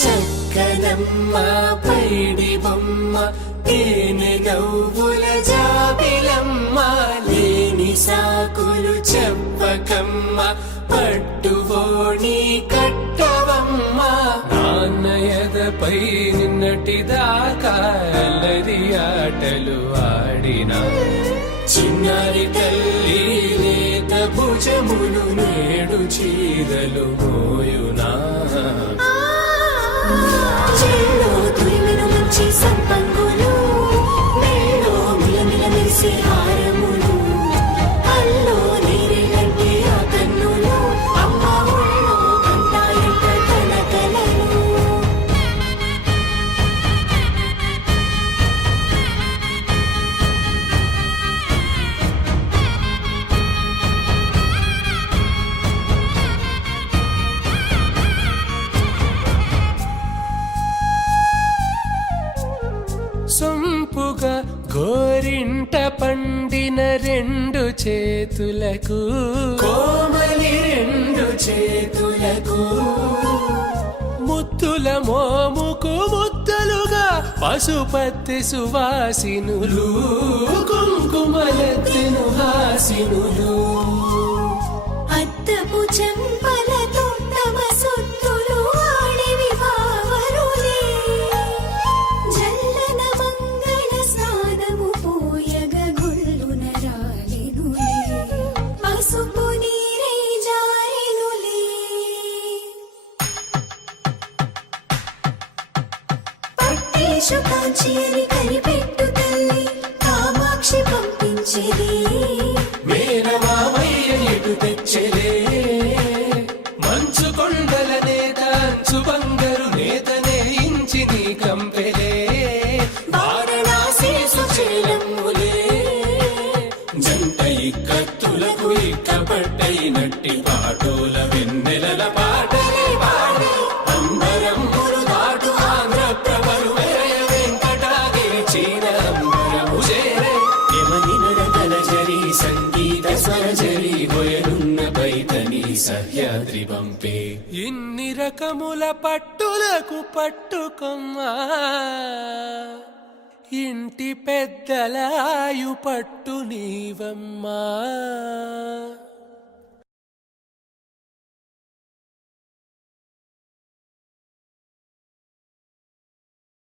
చక్కనమ్మ పైడి బొమ్మ తేనె నవ్వుల జాబిలమ్మ లేని సాకులు చెప్పకమ్మ పట్టువోణి కట్టవమ్మ నాన్నయదపై నిన్నటిదాకా అల్లరి ఆటలు ఆడినా చిన్నారి తల్లి లేత భుజములు నేడు చీరలు మోయునా చెల్లో తురిమిన మంచి సంపంగులు మేలో మిలమిల మెరిసే హారములు అల్లో నీరేలంటే ఆ కన్నులు అమ్మ ఒళ్ళో కంటాయంట కలకలను సొంపుగా గోరింట పండిన రెండు చేతులకు కోమలి రెండు చేతులకు ముద్దుల మోముకు ముద్దలుగా పశుపతి సువాసినులు కుంకుమలెత్తిను హాసినులు అద్దపు చెంపలతో తమ సొత్తులు ఆడివి భావరులే జల్లన మంగళ స్నానము పోయగ గొల్లున రాలినులే పసుపు నీరై జారినులే పట్టేశు కాంచి అని కనిపెట్టు తల్లి కామాక్షి పంపించేది మేనమామయ్య ఎటు తెచ్చలే మంచు కొండల నేత అంచు బంగారు నేతనే ఇంచి నీ కంపెలే వారణాసి సుచేలమ్ములే జంట ఇక్కత్తులకు ఇక్కపట్టైనట్టి పాటోల వెన్నెలల పాటలే పాడే అంబరమ్ములు దాటు ఆంధ్ర ప్రభలు వెరయ వెంకటాగిరి చీన అంబరము చేరే యమని నడకల జరి సంగీత స్వరజరి హొయనున్న బైతని సహ్యాద్రి పంపే ఇన్ని రకముల పట్టులకు పట్టుకొమ్మా ఇంటి పెద్దలాయు పట్టు నీవమ్మా